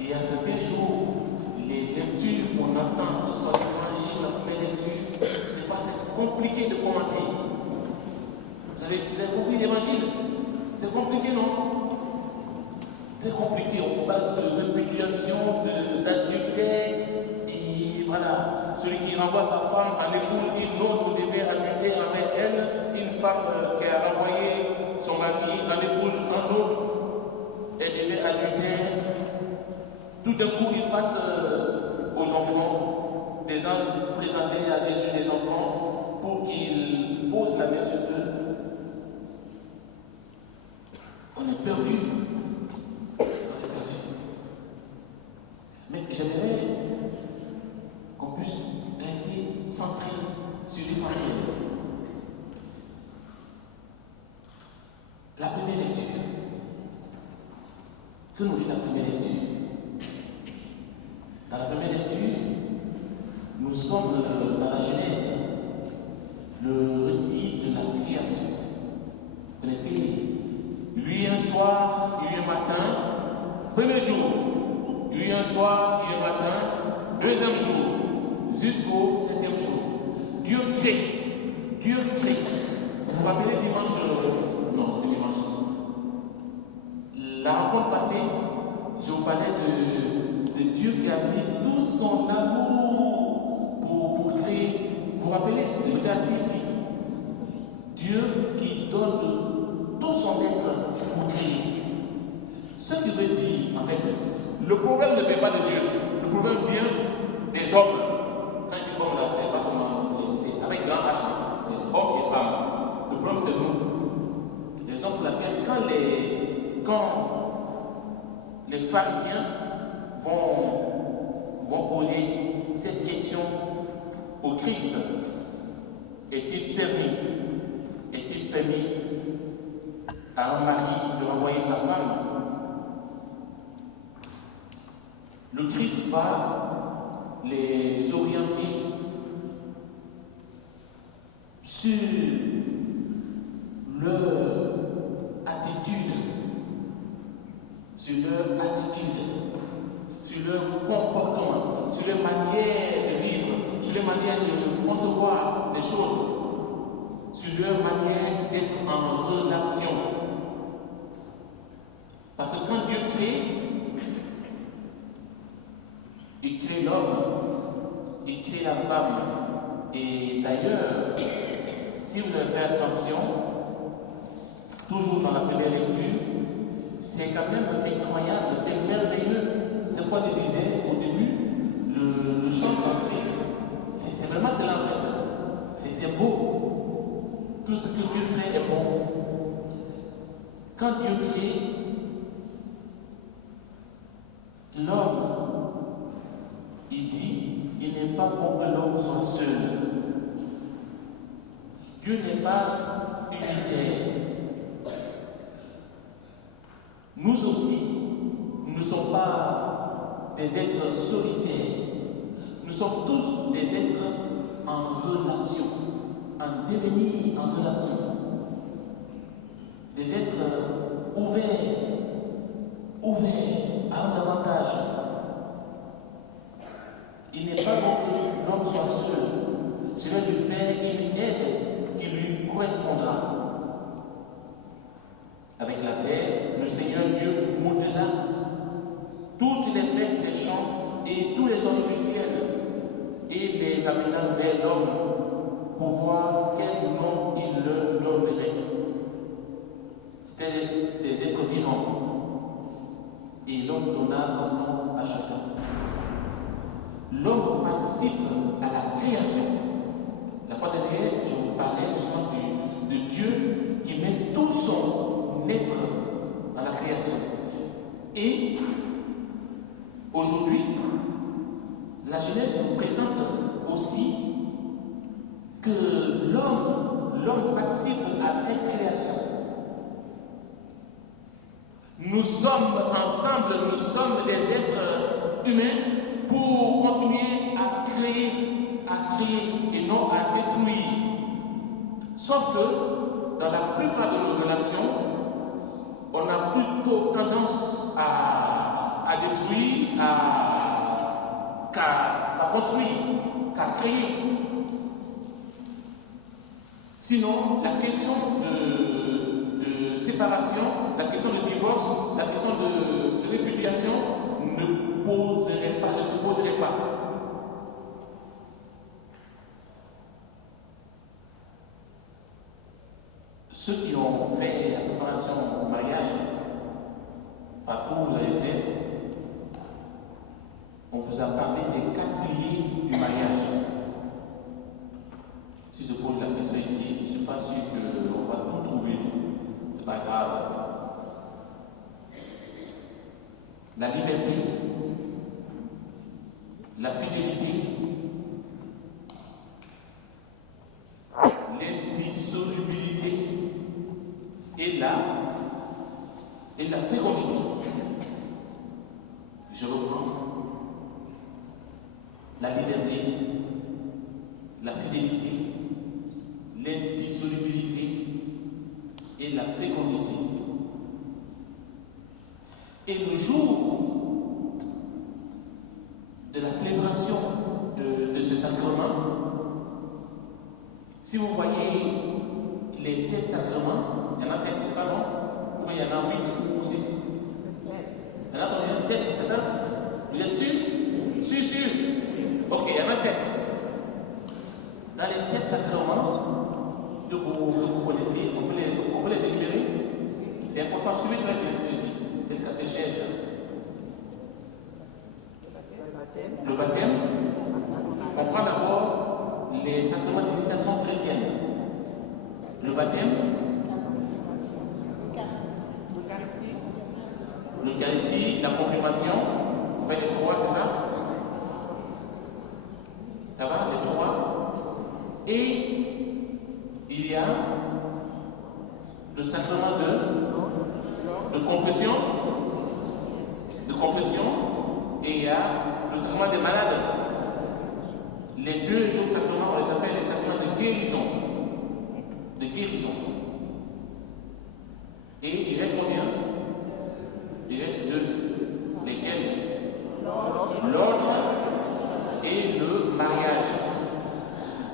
Et à certains jours, les lectures qu'on entend, que ce soit l'évangile, la première lecture, des fois c'est compliqué de commenter. Vous avez compris l'évangile? C'est compliqué, non? C'est compliqué, on parle de répudiation, d'adultère, et voilà, celui qui renvoie sa femme en épouse, une autre devait adulter avec elle. Si une femme qui a renvoyé son mari en épouse un autre, elle devait adulter. Tout d'un coup, il passe aux enfants, des gens présentés à Jésus des enfants pour qu'il pose la main sur eux. On est perdu. Mais j'aimerais qu'on puisse rester centré sur l'essentiel. La première lecture. Que nous dit la première lecture? Dans la première lecture, nous sommes dans la Genèse, le récit de la création. Vous connaissez? Lui un soir, lui un matin, premier jour, lui un soir, lui un matin, deuxième jour, jusqu'au septième jour. Dieu crée. Dieu crée. Vous vous rappelez dimanche? Non, c'était dimanche. La rencontre passée, je vous parlais de Dieu qui a mis tout son amour pour créer. Vous vous rappelez? Il était assis ici. Dieu qui donne tout son être pour créer. Ce qui veut dire, en fait, le problème ne vient pas de Dieu. Le problème vient des hommes. Quand il dit homme là, c'est pas seulement, c'est avec grand H, c'est homme et femme. Le problème c'est nous. Raison pour laquelle quand les pharisiens vont poser cette question au Christ, est-il permis à un mari de renvoyer sa femme? Le Christ va les orienter sur leur attitude, sur leur comportement, sur leur manière de vivre, sur leur manière de concevoir les choses, sur leur manière d'être en relation. Parce que quand Dieu crée, il crée l'homme, il crée la femme. Et d'ailleurs, si vous avez fait attention, toujours dans la première lecture, c'est quand même incroyable, c'est merveilleux. C'est quoi je disais au début, le chant d'entrée, c'est vraiment cela en fait. C'est beau. Tout ce que Dieu fait est bon. Quand Dieu crée l'homme, il dit, il n'est pas bon que l'homme soit seul. Dieu n'est pas unitaire. Nous aussi, nous ne sommes pas des êtres solitaires. Nous sommes tous des êtres en relation, en devenir en relation. Des êtres ouverts à un avantage. Il n'est pas bon que l'homme soit seul. Je vais lui faire une aide qui lui correspondra. Avec la terre, le Seigneur Dieu modela toutes les bêtes des champs et tous les oiseaux du ciel et les amena vers l'homme pour voir quel nom il leur donnerait. C'était des êtres vivants. Et l'homme donna un nom à chacun. L'homme participe à la création. La fois dernière, je vous parlais justement de Dieu qui met tout son être dans la création. Et aujourd'hui, la Genèse nous présente aussi que l'homme participe à cette création. Nous sommes ensemble, nous sommes des êtres humains pour continuer à créer et non à détruire. Sauf que dans la plupart de nos relations, on a plutôt tendance à à détruire, qu'à construire, qu'à créer. Sinon, la question de séparation, la question de divorce, la question de répudiation ne se poserait pas. Ceux qui ont fait la préparation au mariage, parcours vous avez fait, on vous a parlé des 4 piliers du mariage. Si je pose la question ici, je ne suis pas sûr qu'on va tout trouver. C'est pas grave. La liberté, la fidélité, l'indissolubilité et la fécondité. Je reprends. La liberté, la fidélité, l'indissolubilité et la fécondité. Et le jour de la célébration de ce sacrement, si vous voyez les 7 sacrements, il y en a 7, c'est ça, non? Ou il y en a 8 ou 6? Il y en a combien? 7, c'est ça? Vous êtes sûr? Sûr. Ok, il y en a 7. Dans les 7 sacrements que vous connaissez, on peut les énumérer. C'est important, suivez très bien ce que je dis. C'est le catéchèse. Le baptême, on prend d'abord les sacrements d'initiation chrétienne. Le baptême, l'Eucharistie, la confirmation, on fait les 3, c'est ça? Ça va, les 3. Et il y a le sacrement de confession, et il y a le sacrement des malades. Les 2 autres sacrements, on les appelle les sacrements de guérison. Et il reste combien? Il reste 2. Lesquels? L'ordre et le mariage.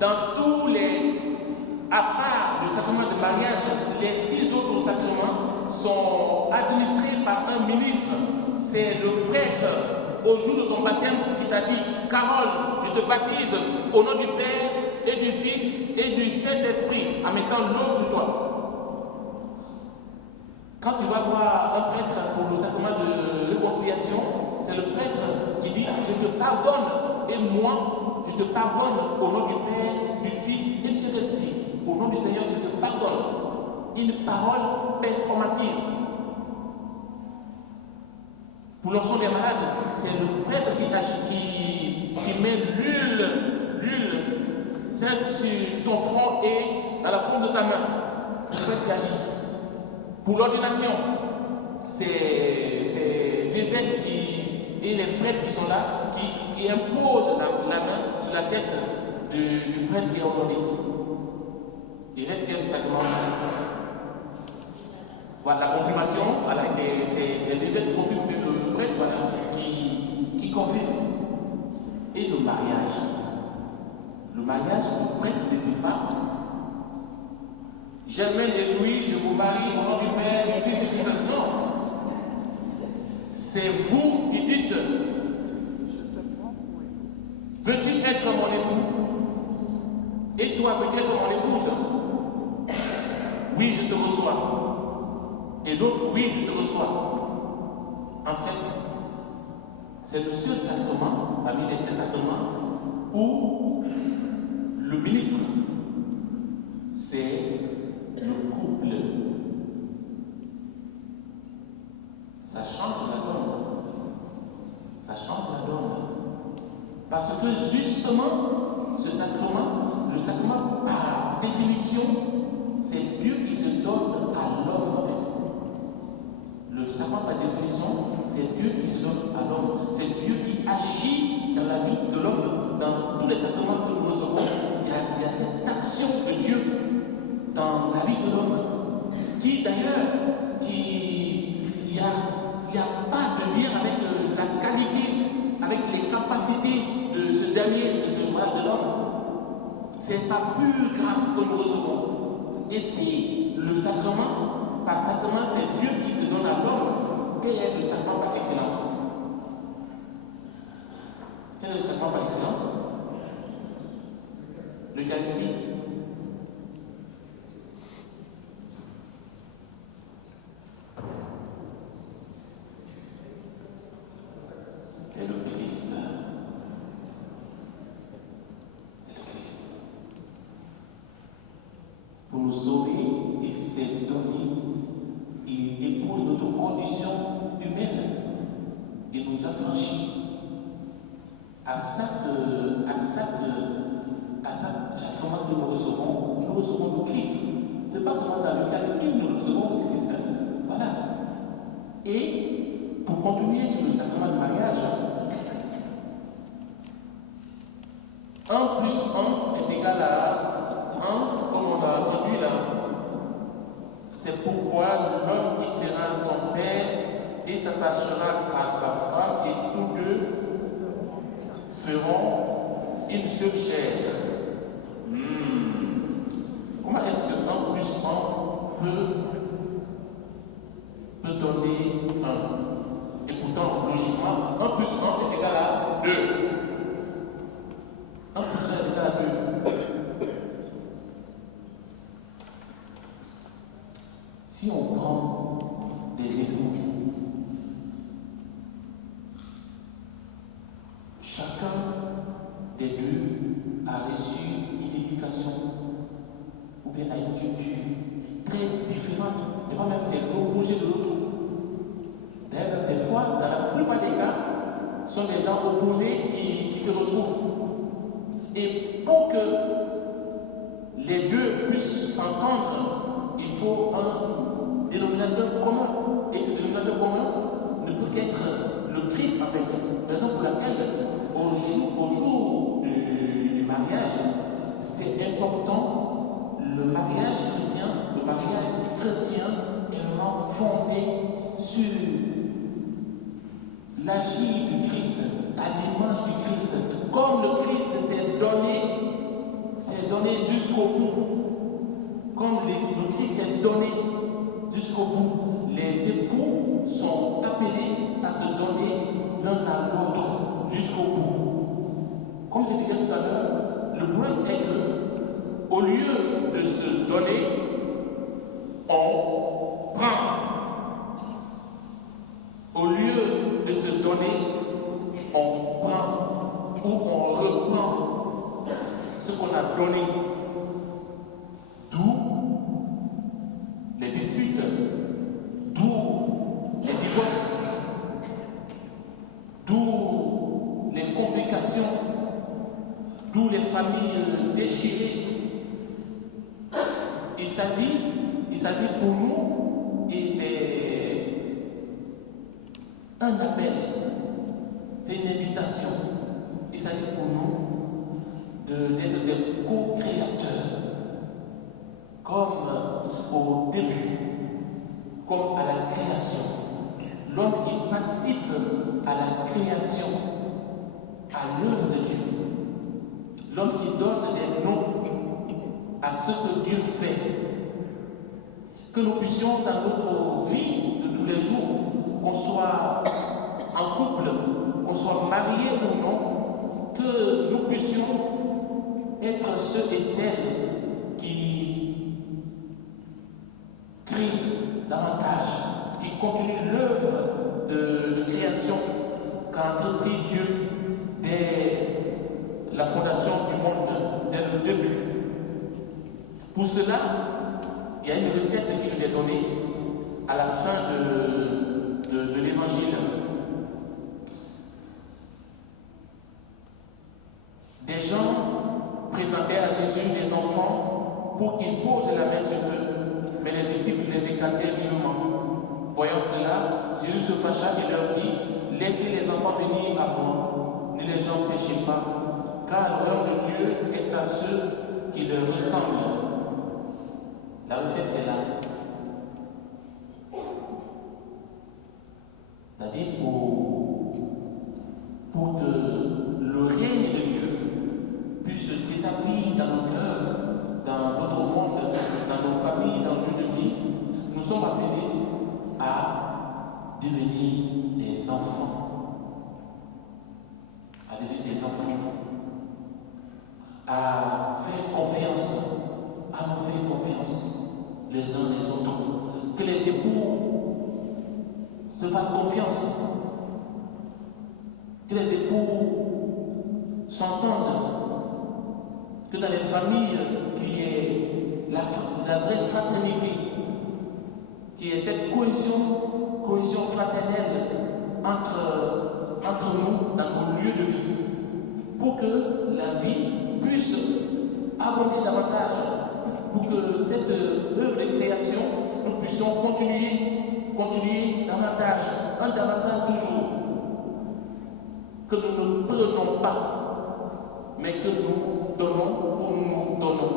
Dans tous les... À part le sacrement de mariage, les 6 autres sacrements sont administrés par un ministre. C'est le prêtre, au jour de ton baptême, qui t'a dit: Carole, je te baptise au nom du Père et du Fils et du Saint-Esprit, en mettant l'eau sur toi. Quand tu vas voir un prêtre pour le sacrement de réconciliation, c'est le prêtre qui dit: je te pardonne, et moi, je te pardonne au nom du Père, du Fils et du Saint-Esprit. Au nom du Seigneur, je te pardonne. Une parole performative. Pour l'onction des malades, c'est le prêtre qui met l'huile sainte sur ton front et dans la paume de ta main. Le prêtre qui agit. Pour l'ordination, c'est l'évêque et les prêtres qui sont là, qui imposent la main sur la tête du prêtre qui est ordonné. Il reste quel sacrement? Voilà, la confirmation, voilà, c'est l'évêque qui confirme le prêtre, voilà, qui confirme. Et le mariage. Le mariage, le prêtre ne dit pas: Germaine et Louis, je vous marie au nom du Père, du Fils et du Saint. Non. C'est vous qui dites: veux-tu être mon époux? Et toi, veux-tu être mon épouse? Oui, je te reçois. Et l'autre: oui, je te reçois. En fait, c'est le seul sacrement, parmi les 7 sacrements, où le ministre, c'est le couple. Ça change la donne. Ça change la donne. Parce que justement, ce sacrement, le sacrement par définition, c'est Dieu qui se donne à l'homme en fait. Le sacrement par définition, c'est Dieu qui se donne à l'homme. C'est Dieu qui agit dans la vie de l'homme. Dans tous les sacrements que nous recevons, il y a cette action de Dieu dans la vie de l'homme, qui d'ailleurs, il n'y a pas de lien avec la qualité, avec les capacités de ce dernier, de ce mariage de l'homme. C'est par pure grâce que nous recevons. Et si le sacrement, par sacrement, c'est Dieu qui se donne à l'homme, quel est le sacrement par excellence? Quel est le sacrement par excellence? L'Eucharistie. C'est le Christ. C'est le Christ. Pour nous sauver, il s'est donné. Il épouse notre condition humaine. Il nous a franchis. À ça sacrement que nous recevons le Christ. Ce n'est pas seulement dans l'Eucharistie que nous recevons le Christ. Voilà. Et pour continuer sur le sacrement du mariage, 1 plus 1 est égal à 1, comme on a entendu là. C'est pourquoi l'homme quittera son père et s'attachera à sa femme et tous deux feront une seule chair. Comment est-ce que 1 plus 1 peut donner 1? Et pourtant, logiquement, 1 plus 1 est égal à 2. 1 plus 1 est égal à 2. Si on prend des époux, chacun des deux a reçu une éducation ou bien a une culture très différente. Des fois même c'est l'opposé de l'autre. D'ailleurs, des fois, dans la plupart des cas, ce sont des gens opposés qui se retrouvent. Et pour que les deux puissent s'entendre, il faut un dénominateur commun. Et ce dénominateur commun ne peut qu'être le Christ en fait. Raison pour laquelle au jour du mariage, c'est important, le mariage chrétien est vraiment fondé sur l'agir du Christ, à l'image du Christ. Comme le Christ s'est donné jusqu'au bout. Comme le Christ s'est donné jusqu'au bout. Les époux sont appelés à se donner l'un à l'autre jusqu'au bout. Comme je disais tout à l'heure, le problème est que, au lieu de se donner, on prend. Au lieu de se donner, on prend ou on reprend ce qu'on a donné. D'où les disputes, d'où les divorces, d'où les complications, d'où les familles déchirées. Il s'agit pour nous, et c'est un appel, c'est une invitation. Il s'agit pour nous d'être des co-créateurs, comme au début, comme à la création. L'homme qui participe à la création, à l'œuvre de Dieu. L'homme qui donne des noms à ce que Dieu fait. Que nous puissions, dans notre vie de tous les jours, qu'on soit en couple, qu'on soit marié ou non, que nous puissions être ceux et celles qui créent davantage, qui continuent l'œuvre de création qu'a entrepris Dieu dès la fondation du monde, dès le début. Pour cela, il y a une recette qui nous est donnée à la fin de l'évangile. Des gens présentaient à Jésus des enfants pour qu'il pose la main sur eux, mais les disciples les éclataient vivement. Voyant cela, Jésus se fâcha et leur dit: laissez les enfants venir à moi, ne les empêchez pas, car le royaume de Dieu est à ceux qui leur ressemblent. La recette est là. C'est-à-dire pour devenir des enfants, à faire confiance, à nous faire confiance les uns les autres, que les époux se fassent confiance, que les époux s'entendent, que dans les familles qu'il y ait la vraie fraternité, qu'il y ait cette cohésion fraternelle entre nous dans nos lieux de vie, pour que la vie puisse abonder davantage, pour que cette œuvre de création, nous puissions continuer davantage toujours, que nous ne prenons pas, mais que nous donnons ou nous donnons.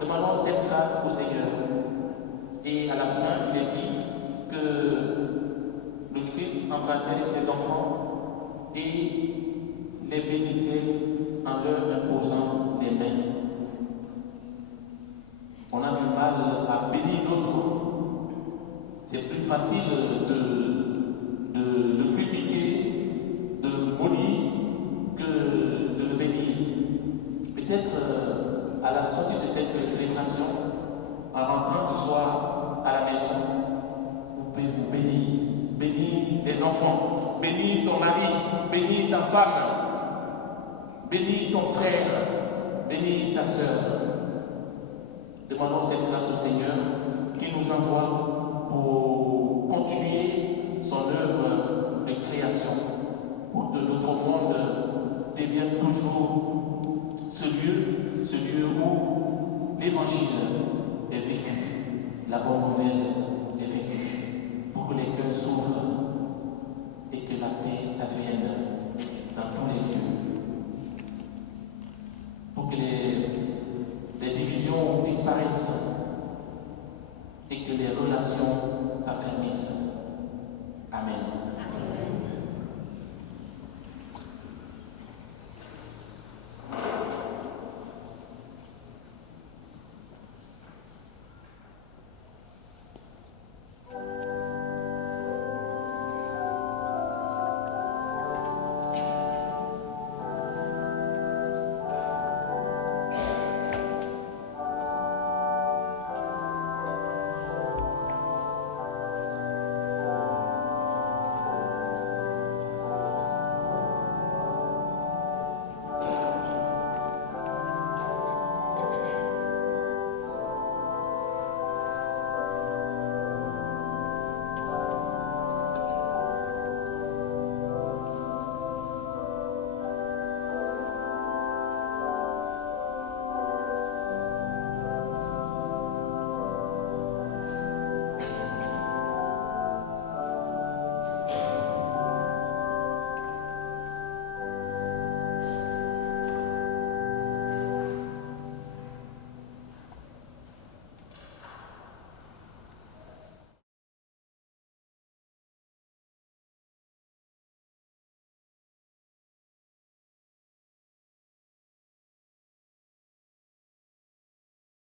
Demandons cette grâce au Seigneur. Et à la fin, il est dit que le Christ embrassait ses enfants et les bénissait en leur imposant les mains. On a du mal à bénir l'autre. C'est plus facile de le critiquer, de le maudire, que de le bénir. Peut-être à la sortie de cette célébration, en rentrant ce soir à la maison, vous pouvez vous bénir les enfants, bénir ton mari, bénir ta femme, bénir ton frère, bénir ta sœur. Demandons cette grâce au Seigneur qui nous envoie pour continuer son œuvre de création, pour que notre monde devienne toujours ce lieu où l'évangile est vécu, la bonne nouvelle est vécue, pour que les cœurs s'ouvrent et que la paix advienne dans tous les lieux, pour que les divisions disparaissent et que les relations s'affermissent.